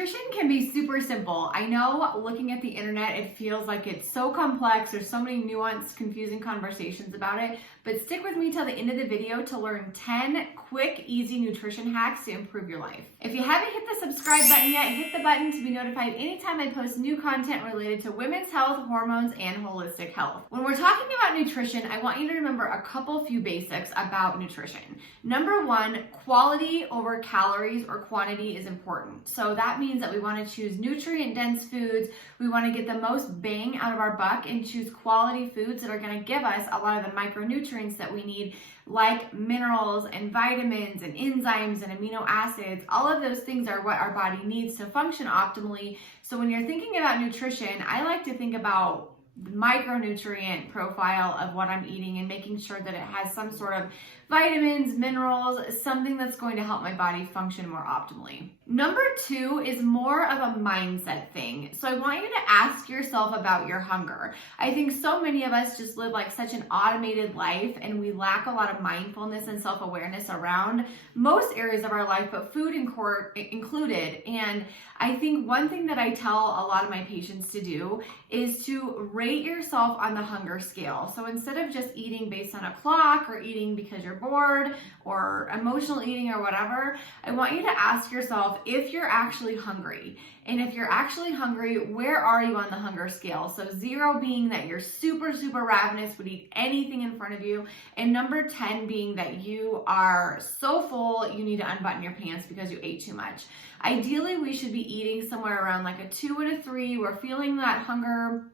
Nutrition can be super simple. I know looking at the internet, it feels like it's so complex. There's so many nuanced, confusing conversations about it, but stick with me till the end of the video to learn 10 quick, easy nutrition hacks to improve your life. If you haven't hit the subscribe button yet, hit the button to be notified anytime I post new content related to women's health, hormones, and holistic health. When we're talking about nutrition, I want you to remember a few basics about nutrition. Number one, quality over calories or quantity is important. So that means that we want to choose nutrient-dense foods. We want to get the most bang out of our buck and choose quality foods that are going to give us a lot of the micronutrients that we need, like minerals and vitamins and enzymes and amino acids. All of those things are what our body needs to function optimally. So when you're thinking about nutrition, I like to think about the micronutrient profile of what I'm eating and making sure that it has some sort of vitamins, minerals, something that's going to help my body function more optimally. Number two is more of a mindset thing. So I want you to ask yourself about your hunger. I think so many of us just live like such an automated life and we lack a lot of mindfulness and self-awareness around most areas of our life, but food included. And I think one thing that I tell a lot of my patients to do is to rate yourself on the hunger scale. So instead of just eating based on a clock or eating because you're bored or emotional eating or whatever, I want you to ask yourself if you're actually hungry. And if you're actually hungry, where are you on the hunger scale? So 0 being that you're super, super ravenous, would eat anything in front of you. And number 10 being that you are so full, you need to unbutton your pants because you ate too much. Ideally, we should be eating somewhere around like a 2 and a 3. We're feeling that hunger.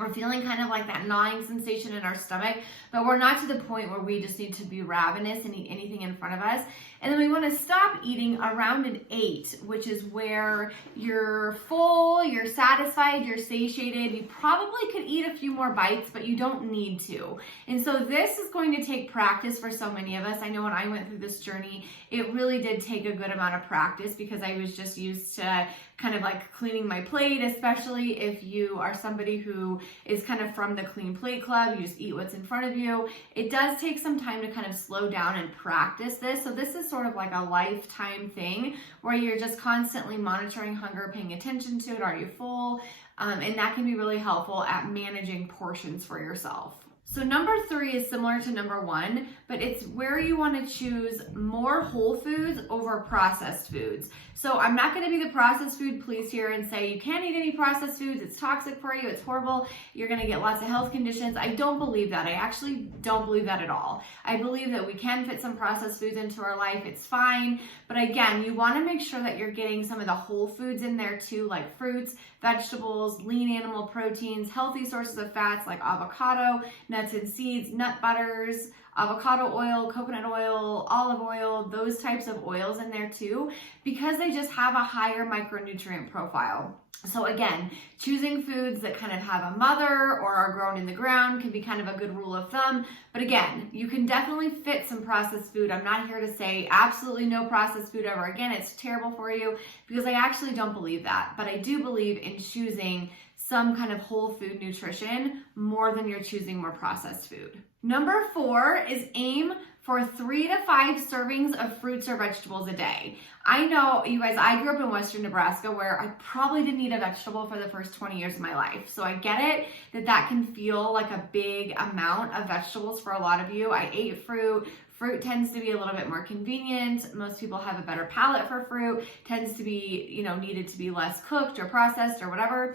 We're feeling kind of like that gnawing sensation in our stomach, but we're not to the point where we just need to be ravenous and eat anything in front of us. And then we want to stop eating around an 8, which is where you're full, you're satisfied, you're satiated. You probably could eat a few more bites, but you don't need to. And so this is going to take practice for so many of us. I know when I went through this journey, it really did take a good amount of practice because I was just used to kind of like cleaning my plate, especially if you are somebody who is kind of from the clean plate club, you just eat what's in front of you. It does take some time to kind of slow down and practice this. So this is sort of like a lifetime thing where you're just constantly monitoring hunger, paying attention to it. Are you full? And that can be really helpful at managing portions for yourself. So number 3 is similar to number 1, but it's where you want to choose more whole foods over processed foods. So I'm not going to be the processed food police here and say you can't eat any processed foods, it's toxic for you, it's horrible, you're going to get lots of health conditions. I don't believe that. I actually don't believe that at all. I believe that we can fit some processed foods into our life, it's fine. But again, you want to make sure that you're getting some of the whole foods in there too, like fruits, vegetables, lean animal proteins, healthy sources of fats like avocado, nuts and seeds, nut butters, avocado oil, coconut oil, olive oil, those types of oils in there too, because they just have a higher micronutrient profile. So again, choosing foods that kind of have a mother or are grown in the ground can be kind of a good rule of thumb. But again, you can definitely fit some processed food. I'm not here to say absolutely no processed food ever again, it's terrible for you, because I actually don't believe that. But I do believe in choosing some kind of whole food nutrition more than you're choosing more processed food. Number 4 is aim for 3 to 5 servings of fruits or vegetables a day. I know, you guys, I grew up in Western Nebraska where I probably didn't eat a vegetable for the first 20 years of my life. So I get it that can feel like a big amount of vegetables for a lot of you. I ate fruit. Fruit tends to be a little bit more convenient. Most people have a better palate for fruit. Tends to be, needed to be less cooked or processed or whatever.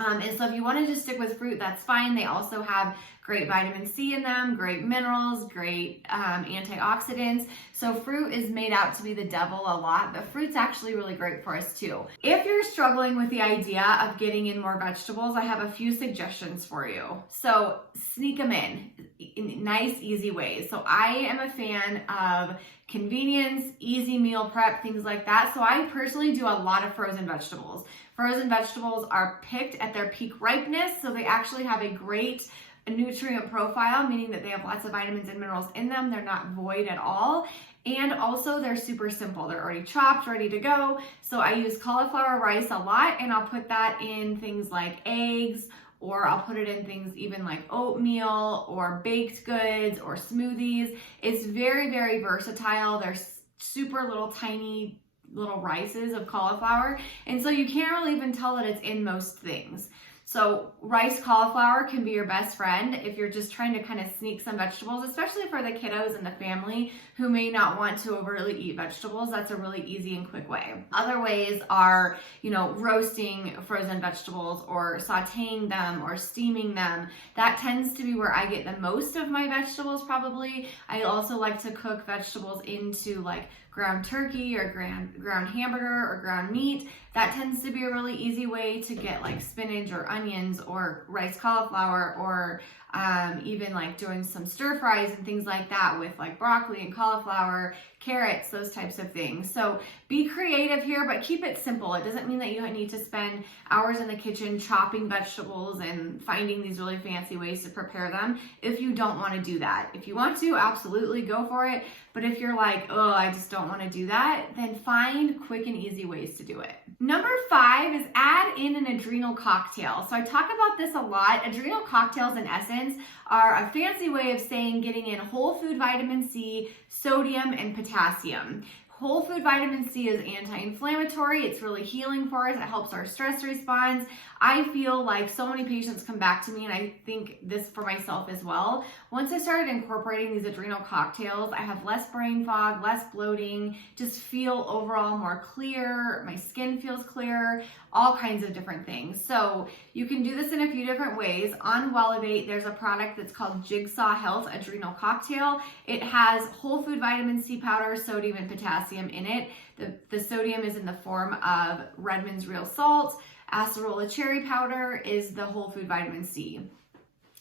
And so if you want to just stick with fruit, that's fine. They also have great vitamin C in them, great minerals, great antioxidants. So fruit is made out to be the devil a lot, but fruit's actually really great for us too. If you're struggling with the idea of getting in more vegetables, I have a few suggestions for you. So sneak them in nice, easy ways. So I am a fan of convenience, easy meal prep, things like that. So I personally do a lot of frozen vegetables. Frozen vegetables are picked at their peak ripeness, so they actually have a great nutrient profile, meaning that they have lots of vitamins and minerals in them. They're not void at all. And also they're super simple. They're already chopped, ready to go. So I use cauliflower rice a lot, and I'll put that in things like eggs, or I'll put it in things even like oatmeal or baked goods or smoothies. It's very, very versatile. They're super little tiny little rices of cauliflower. And so you can't really even tell that it's in most things. So rice cauliflower can be your best friend if you're just trying to kind of sneak some vegetables, especially for the kiddos in the family who may not want to overtly eat vegetables. That's a really easy and quick way. Other ways are, roasting frozen vegetables or sauteing them or steaming them. That tends to be where I get the most of my vegetables probably. I also like to cook vegetables into like ground turkey or ground hamburger or ground meat. That tends to be a really easy way to get like spinach or onions or rice cauliflower, or even like doing some stir fries and things like that with like broccoli and cauliflower, carrots, those types of things. So be creative here, but keep it simple. It doesn't mean that you need to spend hours in the kitchen chopping vegetables and finding these really fancy ways to prepare them if you don't want to do that. If you want to, absolutely go for it. But if you're like, oh, I just don't want to do that, then find quick and easy ways to do it. Number 5 is add in an adrenal cocktail. So I talk about this a lot. Adrenal cocktails, in essence, are a fancy way of saying getting in whole food vitamin C, sodium, and potassium. Whole food vitamin C is anti-inflammatory. It's really healing for us. It helps our stress response. I feel like so many patients come back to me, and I think this for myself as well. Once I started incorporating these adrenal cocktails, I have less brain fog, less bloating, just feel overall more clear. My skin feels clearer, all kinds of different things. So you can do this in a few different ways. On Wellevate, there's a product that's called Jigsaw Health Adrenal Cocktail. It has whole food vitamin C powder, sodium, and potassium in it. The sodium is in the form of Redmond's real salt. Acerola cherry powder is the whole food vitamin C.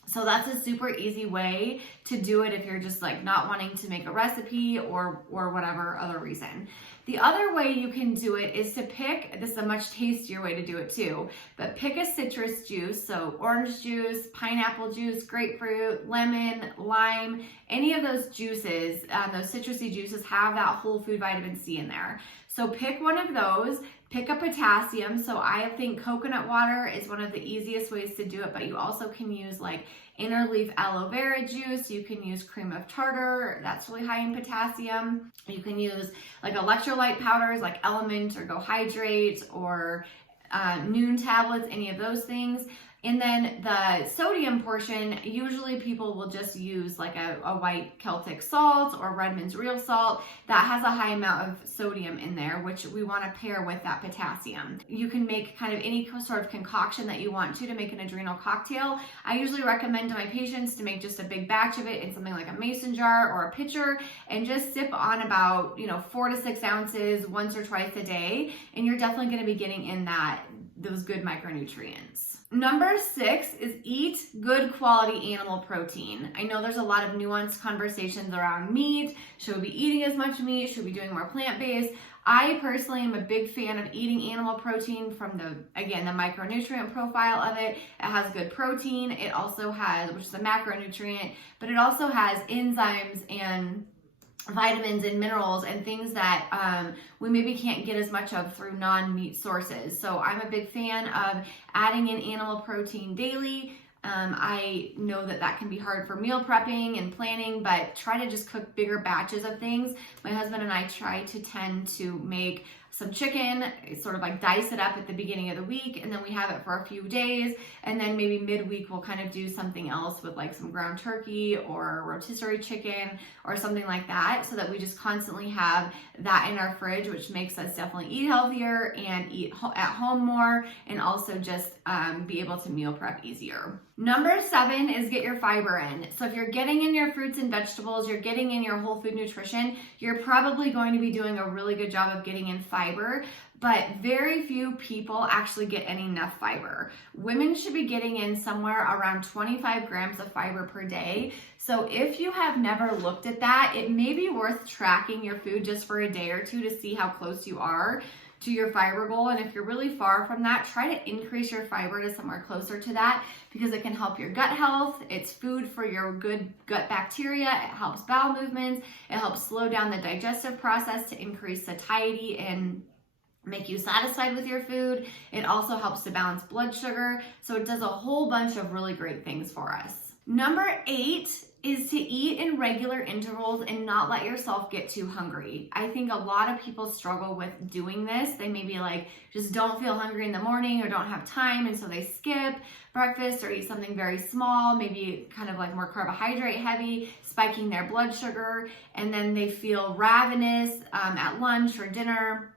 So that's a super easy way to do it if you're just like not wanting to make a recipe or whatever other reason. The other way you can do it is to pick, this is a much tastier way to do it too, but pick a citrus juice, so orange juice, pineapple juice, grapefruit, lemon, lime, any of those juices, those citrusy juices have that whole food vitamin C in there. So pick one of those. Pick up potassium. So I think coconut water is one of the easiest ways to do it, but you also can use like interleaf aloe vera juice. You can use cream of tartar. That's really high in potassium. You can use like electrolyte powders like Element or Go Hydrate or Noon tablets, any of those things. And then the sodium portion, usually people will just use like a white Celtic salt or Redmond's real salt that has a high amount of sodium in there, which we want to pair with that potassium. You can make kind of any sort of concoction that you want to make an adrenal cocktail. I usually recommend to my patients to make just a big batch of it in something like a mason jar or a pitcher and just sip on about 4 to 6 ounces once or twice a day, and you're definitely going to be getting in those good micronutrients. Number 6 is eat good quality animal protein. I know there's a lot of nuanced conversations around meat. Should we be eating as much meat? Should we be doing more plant-based? I personally am a big fan of eating animal protein from the micronutrient profile of it. It has good protein. It also has, which is a macronutrient, but it also has enzymes and vitamins and minerals and things that we maybe can't get as much of through non-meat sources. So I'm a big fan of adding in animal protein daily. I know that can be hard for meal prepping and planning, but try to just cook bigger batches of things. My husband and I tend to make some chicken, sort of like dice it up at the beginning of the week, and then we have it for a few days, and then maybe midweek we'll kind of do something else with like some ground turkey or rotisserie chicken or something like that, so that we just constantly have that in our fridge, which makes us definitely eat healthier and eat at home more, and also just be able to meal prep easier. Number 7 is get your fiber in. So if you're getting in your fruits and vegetables, you're getting in your whole food nutrition, you're probably going to be doing a really good job of getting in fiber, but very few people actually get in enough fiber. Women should be getting in somewhere around 25 grams of fiber per day. So if you have never looked at that, it may be worth tracking your food just for a day or two to see how close you are to your fiber goal. And if you're really far from that, try to increase your fiber to somewhere closer to that, because it can help your gut health. It's food for your good gut bacteria. It helps bowel movements. It helps slow down the digestive process to increase satiety and make you satisfied with your food. It also helps to balance blood sugar. So it does a whole bunch of really great things for us. Number 8 is to eat in regular intervals and not let yourself get too hungry. I think a lot of people struggle with doing this. They maybe like just don't feel hungry in the morning or don't have time, and so they skip breakfast or eat something very small, maybe kind of like more carbohydrate heavy, spiking their blood sugar, and then they feel ravenous at lunch or dinner,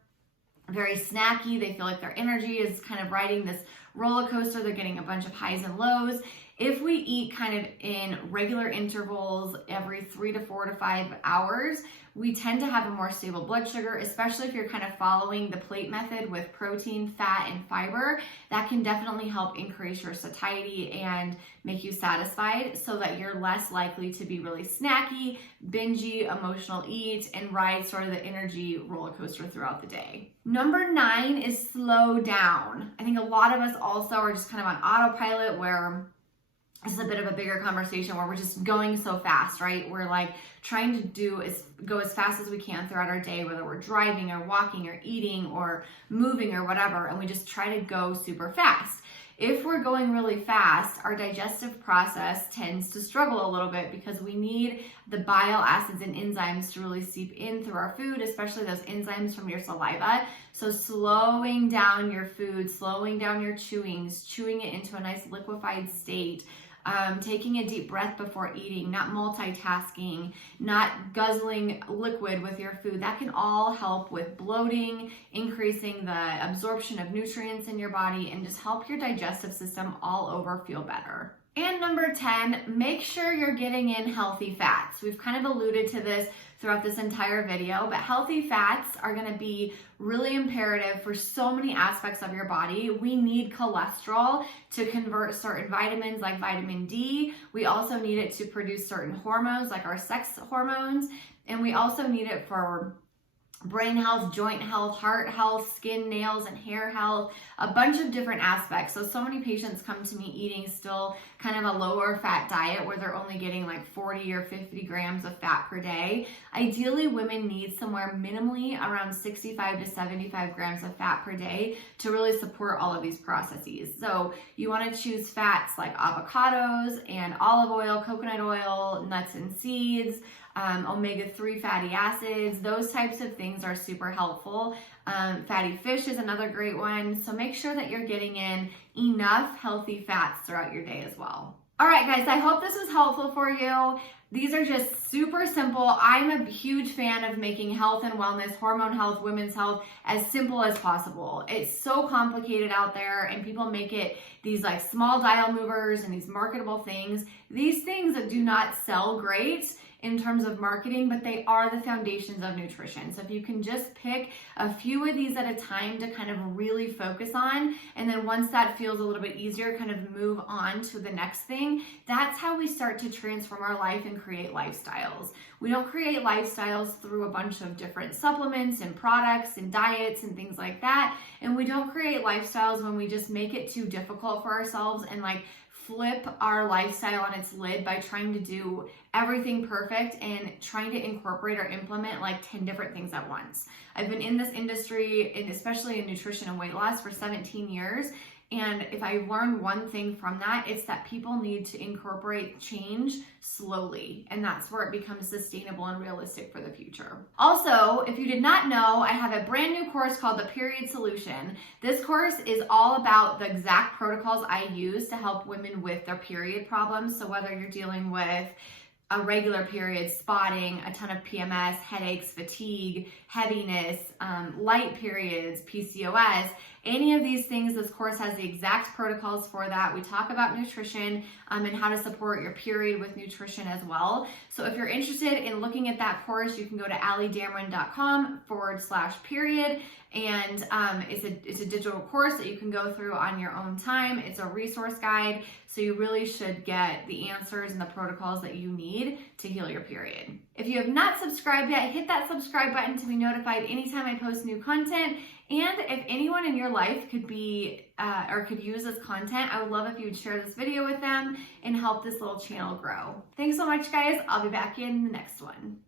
very snacky. They feel like their energy is kind of riding this roller coaster. They're getting a bunch of highs and lows. If we eat kind of in regular intervals every 3 to 4 to 5 hours, we tend to have a more stable blood sugar, especially if you're kind of following the plate method with protein, fat, and fiber. That can definitely help increase your satiety and make you satisfied so that you're less likely to be really snacky, bingey, emotional eat, and ride sort of the energy roller coaster throughout the day. Number 9 is slow down. I think a lot of us also are just kind of on autopilot, where this is a bit of a bigger conversation where we're just going so fast, right? We're like trying to go as fast as we can throughout our day, whether we're driving or walking or eating or moving or whatever, and we just try to go super fast. If we're going really fast, our digestive process tends to struggle a little bit because we need the bile acids and enzymes to really seep in through our food, especially those enzymes from your saliva. So slowing down your food, slowing down your chewing it into a nice liquefied state, taking a deep breath before eating, not multitasking, not guzzling liquid with your food. That can all help with bloating, increasing the absorption of nutrients in your body, and just help your digestive system all over feel better. And number 10, make sure you're getting in healthy fats. We've kind of alluded to this throughout this entire video, but healthy fats are going to be really imperative for so many aspects of your body. We need cholesterol to convert certain vitamins like vitamin D. We also need it to produce certain hormones like our sex hormones, and we also need it for brain health, joint health, heart health, skin, nails, and hair health, a bunch of different aspects. So many patients come to me eating still kind of a lower fat diet where they're only getting like 40 or 50 grams of fat per day. Ideally, women need somewhere minimally around 65 to 75 grams of fat per day to really support all of these processes. So you want to choose fats like avocados and olive oil, coconut oil, nuts and seeds, omega-3 fatty acids. Those types of things are super helpful. Fatty fish is another great one. So make sure that you're getting in enough healthy fats throughout your day as well. All right, guys, I hope this was helpful for you. These are just super simple. I'm a huge fan of making health and wellness, hormone health, women's health as simple as possible. It's so complicated out there, and people make it these like small dial movers and these marketable things. These things that do not sell great in terms of marketing, but they are the foundations of nutrition. So if you can just pick a few of these at a time to kind of really focus on, and then once that feels a little bit easier, kind of move on to the next thing, that's how we start to transform our life and create lifestyles. We don't create lifestyles through a bunch of different supplements and products and diets and things like that. And we don't create lifestyles when we just make it too difficult for ourselves and like flip our lifestyle on its lid by trying to do everything perfect and trying to incorporate or implement like 10 different things at once. I've been in this industry, and especially in nutrition and weight loss, for 17 years. And if I learned one thing from that, it's that people need to incorporate change slowly. And that's where it becomes sustainable and realistic for the future. Also, if you did not know, I have a brand new course called The Period Solution. This course is all about the exact protocols I use to help women with their period problems. So whether you're dealing with a regular period, spotting, a ton of PMS, headaches, fatigue, heaviness, light periods, PCOS, any of these things, this course has the exact protocols for that. We talk about nutrition and how to support your period with nutrition as well. So if you're interested in looking at that course, you can go to alliedamron.com/period. And it's a digital course that you can go through on your own time. It's a resource guide, so you really should get the answers and the protocols that you need to heal your period. If you have not subscribed yet, hit that subscribe button to be notified anytime I post new content. And if anyone in your life could be or could use this content, I would love if you would share this video with them and help this little channel grow. Thanks so much, guys. I'll be back in the next one.